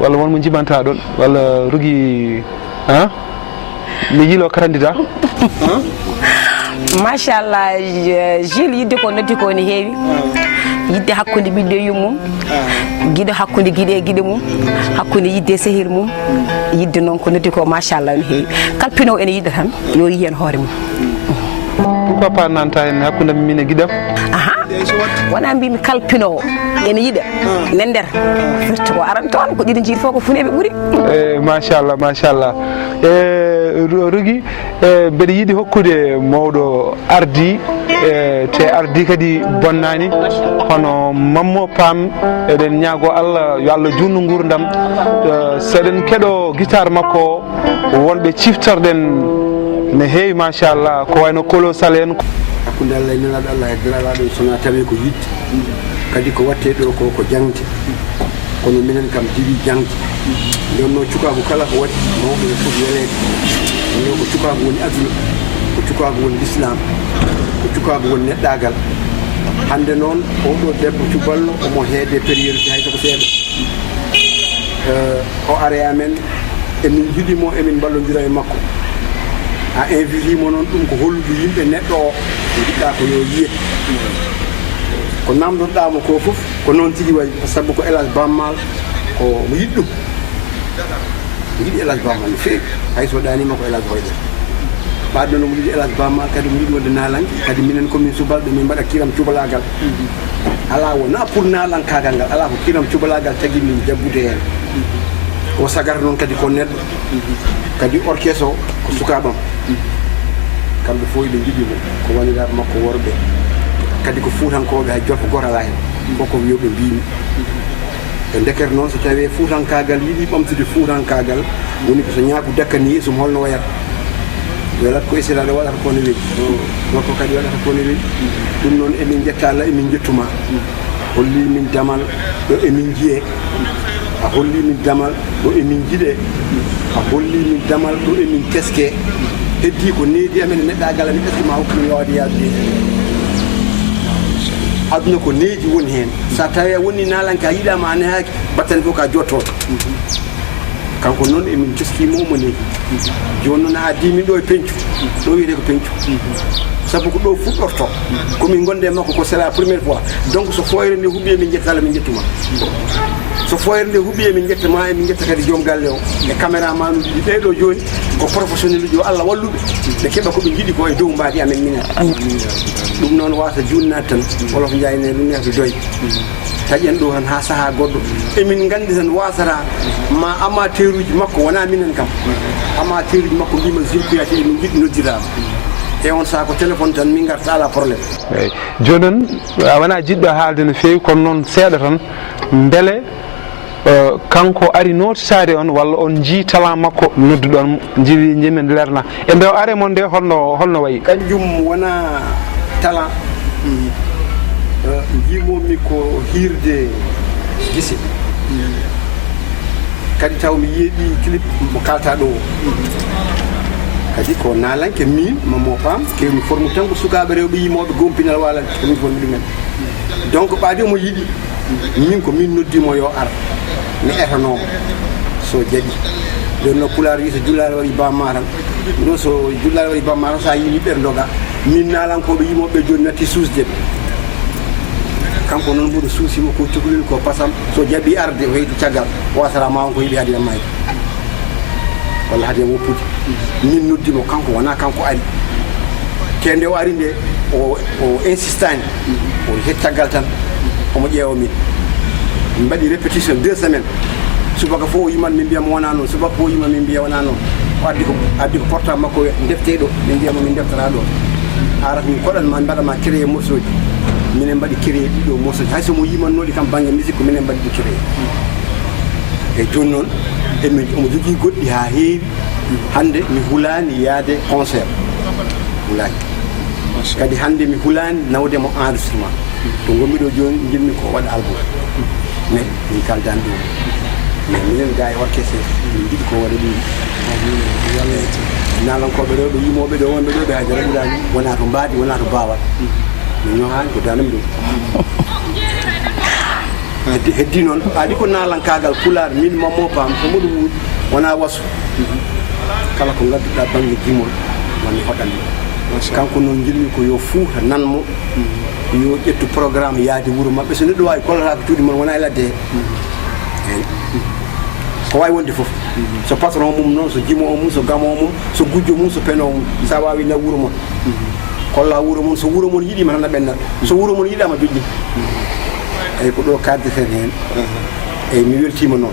wonmo jimanta ɗon walla Rougui mi yiilo candidat machallah Gilles yidde ko noddi ko ne heewi yidde hakkude ɓiɗɗo e yummum guiɗo hakkude guiɗe e guiɗe mum hakkude yidde e sehil mum yidde noon ko noddi ko machallah ne heewi kalpinowo ene yiɗa tan yo yi hen hoore mum pourquoi pas nanta hen hakkude min e guiɗam wona mbimi kalpinowo ene yiɗa nen nder firti ko aran toon ko ɗiɗi jiiɗi fof ko funeɓe ɓuuri machallah machallah Rougui mbeɗa yiiɗi hokkude mawɗo ardi te ardi kadi bonnani hono Mammo Pam eɗen ñaago Allah yo Allah junnu gurdam seɗen keɗo guitare makko wonɓe ciftorɗen ne heewi machallah ko wayno kolosal en hakkude Allah e nelaɗo Allah e diraɗo sona tawi ko yidde kadi ko watte ɗo ko jangde kono minen kam jiiɗi jangde nden noon cukagu kala ko waɗi mawɓe ɓe fof welede no ko cukagu woni aduna ko cukagu woni l'islam ko cukagu woni neɗɗagal hande noon oɗo debbo cuballo omo heede période hay soko seeɗa o are amen emin jiɗimo emin ballodira e makko a invitimo noon ɗum ko hollude yimɓe neɗɗo o jiɗɗa ko yo yiye ko namdotoɗamo ko fof ko noon tigi wayi sabu ko Elhadj Bammal ko mo yiɗi ɗum mo yiɗi Elhadj Bammal no feewi hayso ɗanima ko Elhadj hoyɗe ɓaɗo no mo yiɗi Elhadj Bammal kadi mo yiɗi wonde nalanke kadi minen komin subalɓe min mbaɗa kiram cubalagal ala wona pour nalankagal ngal ala ko kiram cubalagal tagui min jabbude hen o sagata noon kadi ko neɗɗo kadi orchestre o ko sukaɓam kamɓe fof ɓe jiɗimo ko waniraɓe makko worɓe kadi ko fuutankoɓe hay jotto goto ala hen foko wiyoɓe mbimi e ndekere noon so tawi fuutankagal yiɗi ɓamtude fuutankagal woni ko so ñaaku dakkani sum holno wayata welat ko isiraɗo waɗata kone weyi gorko kadi waɗata kone weyi ɗum noon emin jetta Allah emin jettuma holli min damal ɗo emin jiye a holli min damal ɗo emin jiɗe a holli min damal ɗo emin teske heddi ko needi amen neɗɗagal amin est ce que ma hokkumin wawde yadude aduna ko needi woni hen sa tawi a woni nalanke a yiɗama ane haaki battane fof ka jottoɗo kanko noon emin teskimo omo needi joni noon a addimin ɗo e pencu ɗo wiyete ko pencu sabu ko ɗo fuɗɗorto komin gonde makko ko c'est la première fois donc so foyre nde huuɓi emin jetta Allah min jettuma so foyre nde huuɓi emin jettama emin jetta kadi joom galle o e caméraman uji ɗi ɓeɗo joni ko professionnel uji o Allah walluɓe ɓe keeɓa koɓe jiiɗi ko e dow mbadi amen minen ɗum noon wasa junnade tan wolof jayne ɗum nehto doy taƴen ɗo tan ha saaha goɗɗo emin gandi tan wasata ma amateur uji makko wona minen kam amateur uji makko mbima zirkuyati emin jiɗi noddirama e on saaha ko téléphone tan min garta ala probléme eyyi joni noon a wona jiɗɗo haalde no fewi kono noon seeɗa tan beele kanko ari notitade on walla on jii talan makko nodduɗon jiwi jimin lerna e nde o are mon nde holno wayi kanjum wona talan jimomi ko hirde gisi kadi taw mi yeeɓi clip mo kalta ɗo kadi ko nalanke min Mammo Pam kewmi forme tan ko sukaɓe rewɓe yimoɓe gompinal walande komin fonmi ɗumen donc ɓaade omo yiiɗi min ko min noddimo yo ar mi etanomo so jaaɓi ɗon no Pulaar wi so jullare waɗi bamma tan ɗo so jullare waɗi bamma tan sa yi yiɓɓere doga min nalankoɓe yimoɓe joni natti suusde ɓe kanko noon mboɗo suusimo ko cukalel ko pasam so jaaɓi arde o heydi caggal wasara ma on ko yiiɓi haadina mayde walla haade woppude min noddimo kanko wona kanko ari kende o ari nde o insistani o hettagal tan omo ƴeewa min mbaɗi répétition 2 semaines subaka fof o yiman min mbiyama wona noon subaka fof o yima min mbiya wona noon o addi ko portable makko defte ɗo min mbiyama min deftata ɗo arata min koɗanma mbaɗama créé morceau ji minen mbaɗi créé ɗiɗo morceau ji hay somo yimannoɗi kam banggue musique ko minen mbaɗi ɗi créé eyyi joni noon omo jogui goɗɗi ha heewi hande mi hulani yaade concert hulani kadi hande mi hulani nawdemo enregistrement to gommi ɗo joni jinmi ko waɗa album mais min kaldani ɗum mais minen ga e orchestre min jiiɗi ko waɗa ɗum nalankoɓe ɗo ɓe yimoɓe ɗo wonɓe ɗo ɓe haydara ɓurani wona to mbaadi wona to bawal min ñohani ko danami ɗum heddi noon adi ko nalankagal pulaar min mammo pam so moɗum wuuɗi wona wasu kala ko gadduɗa banggue jimol mami hoɗanmi kanko noon jilmi ko yo fuuta nanmo yo ƴettu programme yaade wuuro mabɓe so neɗɗo wawi kollata ko cuuɗi mon wona e ladde he ko wawi wonde foof so patron mum noon so jimowo mum so gamowo mum so gujjo mum so penowo mum sa wawi na wuuro mon kolla wuuro mon so wuuro mon yiɗima tan a ɓennat so wuuro mon yiɗama joƴƴi eyyi ko ɗo kaddeten hen eyyi mi weltima noon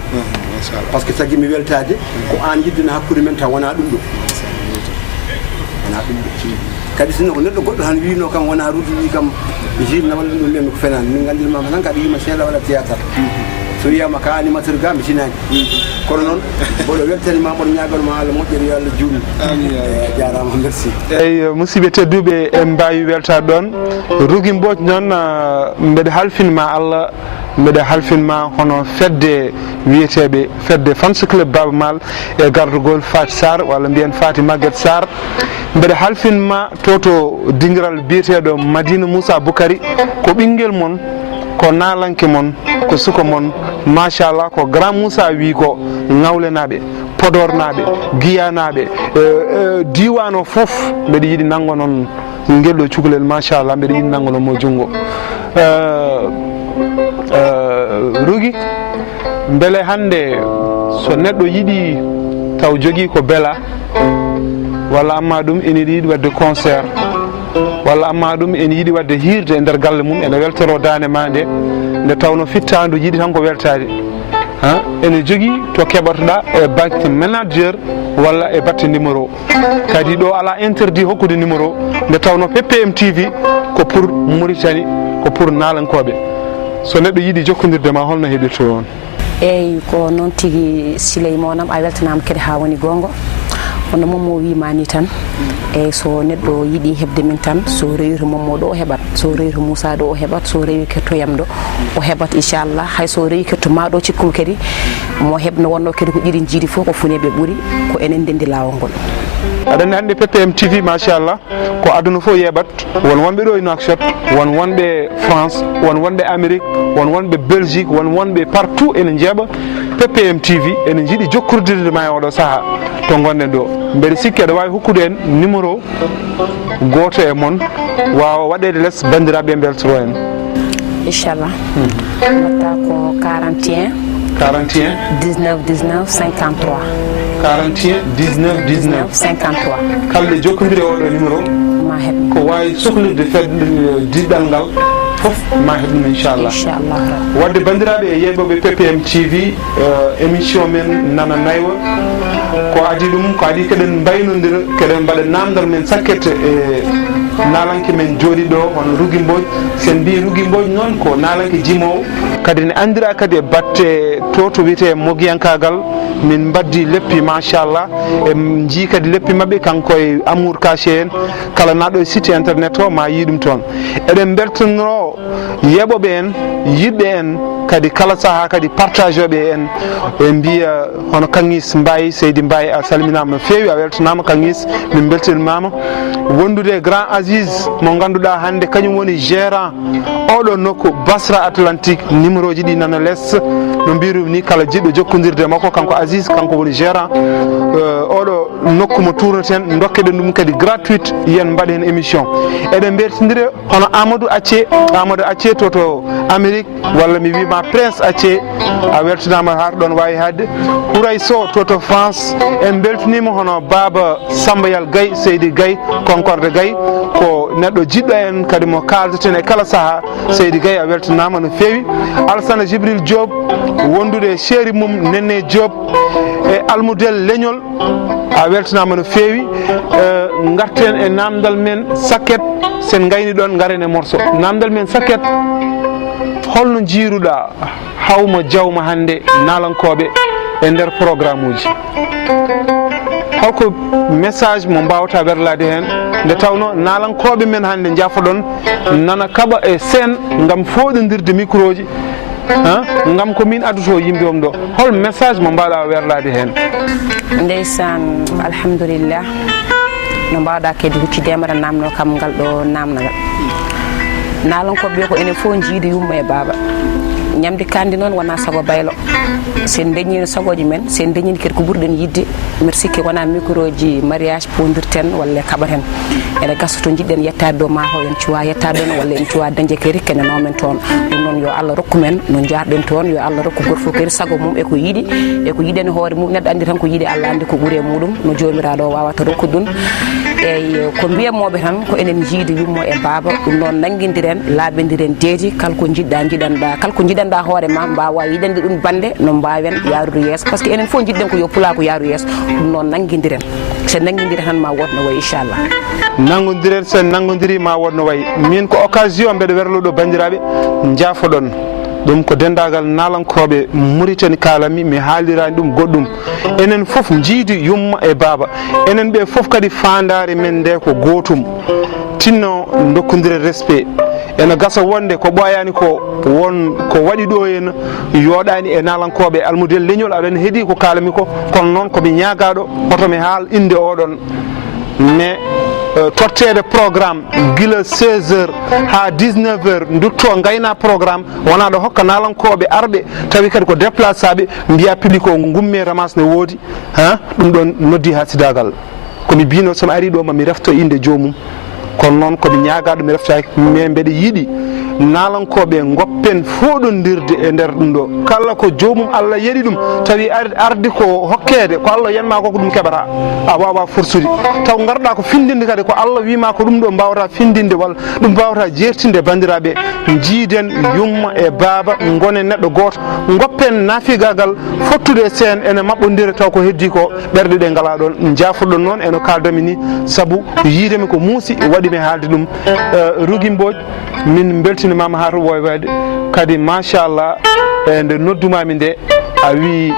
par ce que tagui mi weltade ko an yiddina hakkude men taw wona ɗum ɗo wona ɗum ɗo kadi sinno ko neɗɗo goɗɗo tan wino kam wona ruduɗi kam jilna walla ɗum ɓen ko fenani min gandirmama tan kaɗa yima seeɗa waɗa théâtre so wiyama ka animateur ga mi sinani kono noon mboɗo weltanima mboɗo ñaganma Allah moƴƴere yo Allah juutnu jarama merci eyyi musidɓe tedduɓe en mbawi weltade ɗon Rougui Mbodj noon mbeɗa halfinma Allah mbeɗa halfinma hono fedde wiyeteɓe fedde fans club Baba Maal e gardugol Faty Sarr walla mbiyen Faty Maguette Sarr mbeɗa halfinma toto dingiral biyeteɗo Madina Moussa Boukary ko ɓinguel mon ko nalanke mon ko suka mon machallah ko grand Moussa wi ko ngawlenaɓe podornaɓe guiyanaɓe diwan o foof mbeɗa yiiɗi nanggo noon guelɗo cukalel machallah mbeɗa yiiɗi nanggo noon mo junggo Rougui beele hande so neɗɗo yiiɗi taw jogui ko beela walla amma ɗum ene yiiɗi wadde concert walla amma ɗum ene yiiɗi wadde hirde e nder galle mum ene weltoro dande ma nde tawno fittandu yiiɗi tan ko weltade ene jogui to keɓatoɗa e batte manager walla e batte numéro kadi ɗo ala interdit hokkude numéro nde tawno PPM TV ko pour Mauritanie ko pour nalankoɓe so neɗɗo yiiɗi jokkodirde ma holno heeɓirto on eyyi ko noon tigui Siley monam a weltanama kadi ha woni gonga hono Momo wimani tan eyyi so neɗɗo yiiɗi hebde min tan so rewi to Momo ɗo o heɓat so rewi to Moussa ɗo o heɓat so rewi kettoyam ɗo o heɓat inchallah hay so rewi ketto ma ɗo cikkumi kadi mo hebno wonno kadi ko ƴiɗi jiiɗi fof ko funeɓe ɓuuri ko enen ndendi lawol ngol aɗa andi PPM TV machallah ko aduna fof yeɓat won wonɓe ɗo e Nouakchott won wonɓe France won wonɓe Amérique won wonɓe Belgique won wonɓe partout ene jeeɓa PPM TV ene jiiɗi jokkordirde ma e oɗo saaha to gonɗen ɗo mbeɗa sikki aɗa wawi hokkude en numéro goto e moon wawa waɗede less bandiraɓe beltoro en inchallah watta ko 41 19 19 53 41 19 19 53 kalɗe jokkodiri oɗo numéro ma heɓ ko wawi sohlirde fedde diɗɗal ngal foof ma heɓ ɗum inchallah wadde bandiraɓe e yeɓoɓe PPM TV émission men nana naywa ko adi ɗum ko adi keɗen mbaynodira keɗen mbaɗa namdal men sakkete e nalanke men jooɗi ɗo hono Rougui Mbodj sen mbi Rougui Mbodj noon ko nalanke jimowo kadi ne andira kadi e batte to wiyete mogiyankagal min baddi leppi machallah e jii kadi leppi mabɓe kanko e Amour Caché en kala naɗo e site internet o ma yi ɗum toon eɗen beltanoro yeɓoɓe en yiɗɓe en kadi kala saaha kadi partage oɓe en e mbiya hono Kangis Mbaye Seydi Mbaye a salminama no fewi a weltanama Kangis min beltanimama wondude grand Aziz mo ganduɗa hande kañum woni gérant oɗo nokku Basra Atlantique numéro ji ɗi nana less no mbirum ni kala jiɗɗo jokkodirde makko kanko Aziz kanko woni gérant oɗo nokku mo tournaten dokkeɗen ɗum kadi gratuite yen mbaɗa hen émission eɗen bertidire hono Amadou Acce to Amérique walla mi wima Prince Acce a weltanama har ɗon wawi hadde Houraye Sow to France en beltanima hono Baba Sambayal Gaye Seydi Gaye Concorde Gaye ko neɗɗo jiɗɗo en kadi mo kaldeten e kala saaha Seydi Gaye a weltanama no feewi. Alassane Djibril Diop wondude chéri mum Nene Diop e almudel leñol a weltanama no feewi. Garten e namdal men Saket sen gayni ɗon garen e morceau namdal men Saket holno jiiruɗa hawma jawma hande nalankoɓe e nder programme uji holko message mo mbawata werlade hen nde tawno nalankoɓe men hande jaafoɗon nana kaɓa e scène gam foɗodirde micro ji gam ko min adduto yimɓe om ɗo hol message mo mbawɗa werlade hen? ndeysan alhamdulillah no mbawɗa kedi huccidemata namno kam ngal ɗo namnagal nalankoɓe ko enen fof jiidi yumma e baaba ñamde kandi noon wona sago baylo sen dañino sagoji men sen dañini kadi ko ɓurɗen yidde mbiɗa sikki wona micro ji mariage pondirten walla kaɓaten ene gasa to jiɗɗen yettade dow maaho en cuwa yettade ɗon walla en cuwa dañde kadi kene nomen toon ɗum noon yo Allah rokku men no jarɗen toon yo Allah rokku goto fof kadi sago mum eko yiiɗi eko yiiɗen hoore mum neɗɗo andi tan ko yiiɗi Allah andi ko ɓuuri e muɗum no jomiraɗo o wawata rokkude ɗum eyyi ko mbiyanmoɓe tan ko enen jiidi yummo e baaba ɗum noon nanguidiren laaɓidiren deedi kala ko jiɗɗa jiɗanɗa kala ko jiɗanɗa hoore ma mbawa yiɗande ɗum bande no mbawen yaarude yeeso par ce que enen fof jiɗɗen ko yo pula ko yaaru yeeso ɗum noon nanguidiren sen nanguidiri tan ma wodno wayi inchallah nanggodiren sen nanggodiri ma wodno wayi min ko occasion mbeɗa werluɗo bandiraɓe jaafoɗon ɗum ko dendagal nalankoɓe Mauritanie kalami mi haalirani ɗum goɗɗum enen foof jiidi yumma e baaba enen ɓe foof kadi fandare men nde ko gotum tinno dokkodire respect ene gasa wonde ko ɓoyani ko won ko waɗi ɗo henna yoɗani e nalankoɓe almudel leñol aɗa heeɗi ko kalami ko kono noon komi ñagaɗo hotomi haal inde oɗon mais tottede programme guila 16h ha 19h dutto gayna programme wona ɗo hokka nalankoɓe arɓe tawi kadi ko déplaçaɓe mbiya public o gumme ramas ne woodi ɗum ɗon noddi ha sidagal komi bino somi ari ɗo mami refto inde jomum kono noon komi ñagaɗo mi reftaki mais mbeɗa yiiɗi nalankoɓe goppen foɗodirde e nder ɗum ɗo kala ko jomum Allah yeeɗi ɗum tawi ardi ko hokkede ko Allah yanma ko ɗum keɓata a wawa forsude taw garɗa ko findinde kadi ko Allah wima ko ɗum ɗo mbawata findinde walla ɗum mbawata jertinde bandiraɓe jiiden yumma e baaba gone neɗɗo goto goppen nafigagal fottude sen ene mabɓodira taw ko heddi ko ɓerɗe ɗe ngala ɗon jafoɗon noon eno kaldami ni saabu yiidemi ko muusi waɗimi haalde ɗum Rougui Mbodj min beltinimama ha to woywade kadi machallah nde noddumami nde a wi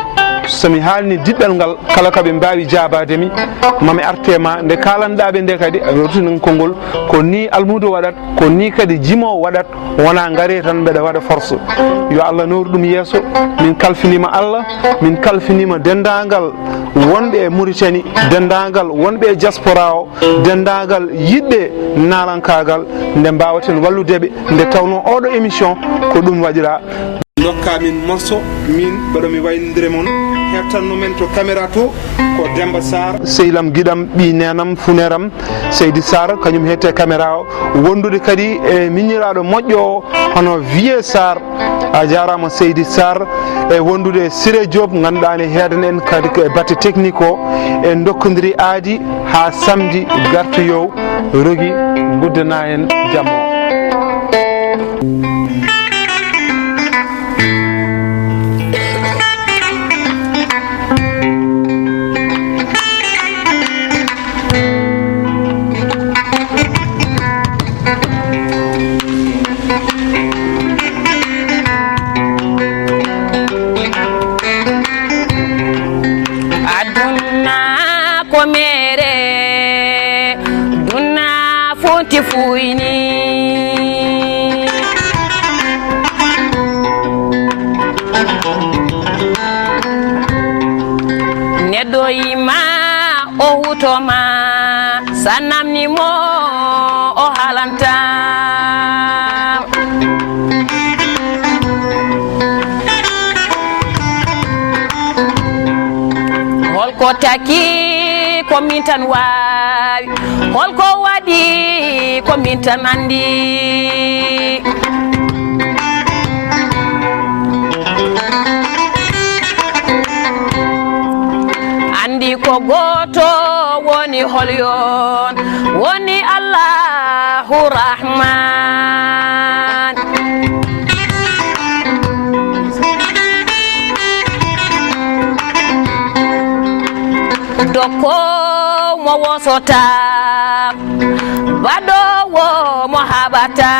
somi haalni diɗɗal ngal kala kaɓe mbawi jabademi mami artema nde kalanɗaɓe nde kadi a wertinen konngol ko ni almudo waɗat ko ni kadi jimo waɗat wona gaare tan mbeɗa waɗa force yo Allah nowru ɗum yeeso min kalfinima Allah min kalfinima dendagal wonɓe e Mauritanie dendagal wonɓe e diaspora o dendagal yiɗɓe nalankagal nde mbawaten walludeɓe nde tawno oɗo émission ko ɗum waɗira dokka min morceau min mbaɗomi waynodire moon hettanno men to caméra to ko Demba Sarr sehlam guiɗam ɓi nenam funeram Seydi Sarr kañum hette caméra o wondude kadi e miñiraɗo moƴƴo o hono Vieux Sarr a jarama Seydi Sarr e wondude Siré Diop ganduɗa ne heedan en kadi e batte technique o e dokkodiri aadi ha samedi gartoyow Rougui guddana en jamma fuyni neɗɗo yima o hutoma sanamni mo o halanta holko taki ko min tan wawi holko waɗi ko min tan andi andi ko goto woni holyon woni Allah rahman doko mo wosota bado wo mo habata